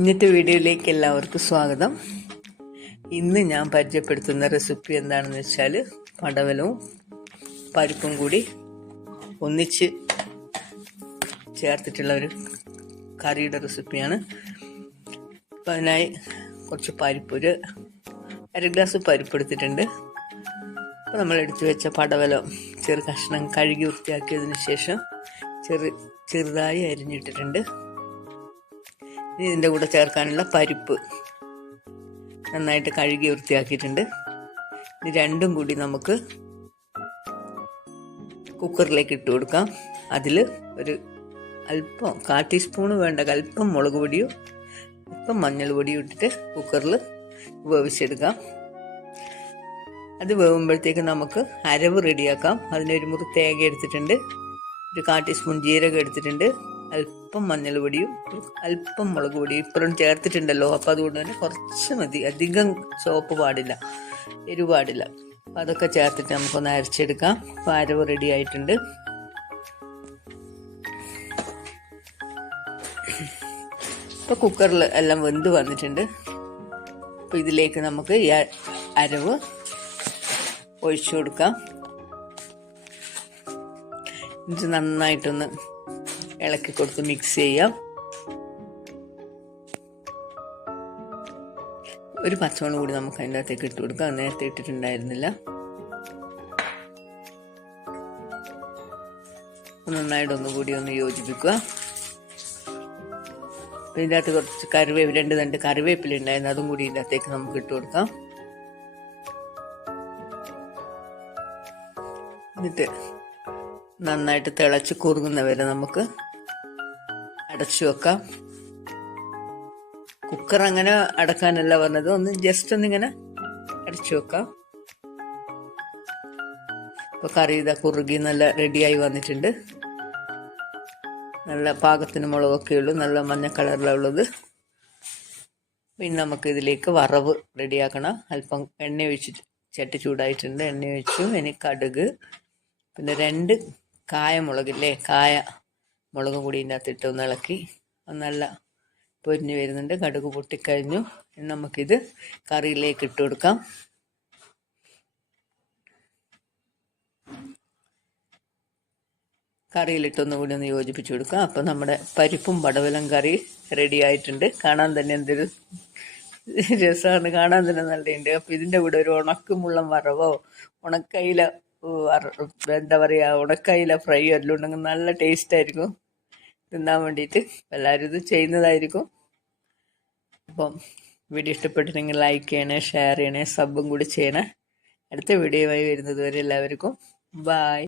ഇന്നത്തെ വീഡിയോയിലേക്ക് എല്ലാവർക്കും സ്വാഗതം. ഇന്ന് ഞാൻ പരിചയപ്പെടുത്തുന്ന റെസിപ്പി എന്താണെന്ന് വെച്ചാൽ പടവലവും പരിപ്പും കൂടി ഒന്നിച്ച് ചേർത്തിട്ടുള്ള ഒരു കറിയുടെ റെസിപ്പിയാണ്. അപ്പം അതിനായി കുറച്ച് പരിപ്പ് ഒരു അര ഗ്ലാസ് പരിപ്പ് എടുത്തിട്ടുണ്ട്. അപ്പോൾ നമ്മൾ എടുത്തു വെച്ച പടവലം ചെറു കഷ്ണം കഴുകി വൃത്തിയാക്കിയതിന് ശേഷം ചെറു ചെറുതായി അരിഞ്ഞിട്ടിട്ടുണ്ട്. ഇനി ഇതിന്റെ കൂടെ ചേർക്കാനുള്ള പരിപ്പ് നന്നായിട്ട് കഴുകി വൃത്തിയാക്കിയിട്ടുണ്ട്. ഇത് രണ്ടും കൂടി നമുക്ക് കുക്കറിലേക്ക് ഇട്ട് കൊടുക്കാം. അതിൽ ഒരു അല്പം കാ ടീസ്പൂണ് വേണ്ട അല്പം മുളക് പൊടിയും അല്പം മഞ്ഞൾ പൊടിയും ഇട്ടിട്ട് കുക്കറിൽ വേവിച്ചെടുക്കാം. അത് വേവുമ്പോഴത്തേക്ക് നമുക്ക് അരവ് റെഡിയാക്കാം. അതിനൊരു മുറി തേങ്ങ എടുത്തിട്ടുണ്ട്. ഒരു കാ ടീസ്പൂൺ ജീരകം എടുത്തിട്ടുണ്ട്. അല്പം മഞ്ഞൾ പൊടിയും അല്പം മുളക് പൊടിയും ഇപ്പോഴും ചേർത്തിട്ടുണ്ടല്ലോ. അപ്പം അതുകൊണ്ട് തന്നെ കുറച്ച് മതി. അധികം സോപ്പ് പാടില്ല. എരിവ് പാടില്ല. അപ്പം അതൊക്കെ ചേർത്തിട്ട് നമുക്കൊന്ന് അരച്ചെടുക്കാം. വാരവ് റെഡി ആയിട്ടുണ്ട്. ഇപ്പോൾ കുക്കറിൽ എല്ലാം വെന്ത് വന്നിട്ടുണ്ട്. അപ്പോൾ ഇതിലേക്ക് നമുക്ക് ഈ അരവ് ഒഴിച്ചു കൊടുക്കാം. ഇത് നന്നായിട്ടൊന്ന് ഇളക്കി കൊടുത്ത് മിക്സ് ചെയ്യാം. ഒരു പച്ചമുളക് കൂടി നമുക്ക് അതിന്റെ അകത്തേക്ക് ഇട്ട് കൊടുക്കാം. നേരത്തെ ഇട്ടിട്ടുണ്ടായിരുന്നില്ല. നന്നായിട്ട് ഒന്നുകൂടി ഒന്ന് യോജിപ്പിക്കുക. ഇതിന്റെ അകത്ത് കുറച്ച് കറിവേപ്പില രണ്ട് രണ്ട് കറിവേപ്പില ഉണ്ടായിരുന്നു. അതും കൂടി ഇതിന്റെ അകത്തേക്ക് നമുക്ക് ഇട്ട് കൊടുക്കാം. എന്നിട്ട് നന്നായിട്ട് തിളച്ച് കുറുകുന്ന വരെ നമുക്ക് അടച്ചു വെക്കാം. കുക്കർ അങ്ങനെ അടക്കാനല്ല പറഞ്ഞത് ഒന്ന് ജസ്റ്റ് ഒന്നിങ്ങനെ അടച്ചു വെക്കാം. ഇപ്പൊ കറി ഇതാ കുറുകി നല്ല റെഡിയായി വന്നിട്ടുണ്ട്. നല്ല പാകത്തിന് മുളകൊക്കെ ഉള്ളു. നല്ല മഞ്ഞ കളറിലുള്ളത് പിന്നെ നമുക്ക് ഇതിലേക്ക് വറവ് റെഡിയാക്കണം അല്പം എണ്ണ ഒഴിച്ചിട്ട് ചട്ടി ചൂടായിട്ടുണ്ട്. എണ്ണ ഒഴിച്ചു. ഇനി കടുക്. പിന്നെ രണ്ട് കായ മുളകില്ലേ കായ. മുളക് പൊടിന്റെ ഒന്ന് ഇളക്കി നല്ല പൊരിഞ്ഞ് വരുന്നുണ്ട്. കടുക് പൊട്ടിക്കഴിഞ്ഞു. നമുക്കിത് കറിയിലേക്ക് ഇട്ട് കൊടുക്കാം. കറിയിലിട്ടൊന്നും കൂടി ഒന്ന് യോജിപ്പിച്ച് കൊടുക്കാം. അപ്പം നമ്മുടെ പരിപ്പും പടവലം കറി റെഡി ആയിട്ടുണ്ട്. കാണാൻ തന്നെ എന്തൊരു രസമാണ്. കാണാൻ തന്നെ നല്ലതുണ്ട്. അപ്പം ഇതിന്റെ കൂടെ ഒരു ഉണക്കമുള്ള വറവോ ഉണക്കയില എന്താ പറയുക ഉണക്കയില ഫ്രൈ എല്ലാം ഉണ്ടെങ്കിൽ നല്ല ടേസ്റ്റ് ആയിരിക്കും. തിന്നാൻ വേണ്ടിയിട്ട് എല്ലാവരും ഇത് ചെയ്യുന്നതായിരിക്കും. അപ്പം വീഡിയോ ഇഷ്ടപ്പെട്ടിട്ടുണ്ടെങ്കിൽ ലൈക്ക് ചെയ്യണേ ഷെയർ ചെയ്യണേ സബും കൂടി ചെയ്യണേ. അടുത്ത വീഡിയോയുമായി വരുന്നത് വരെ എല്ലാവർക്കും ബായ്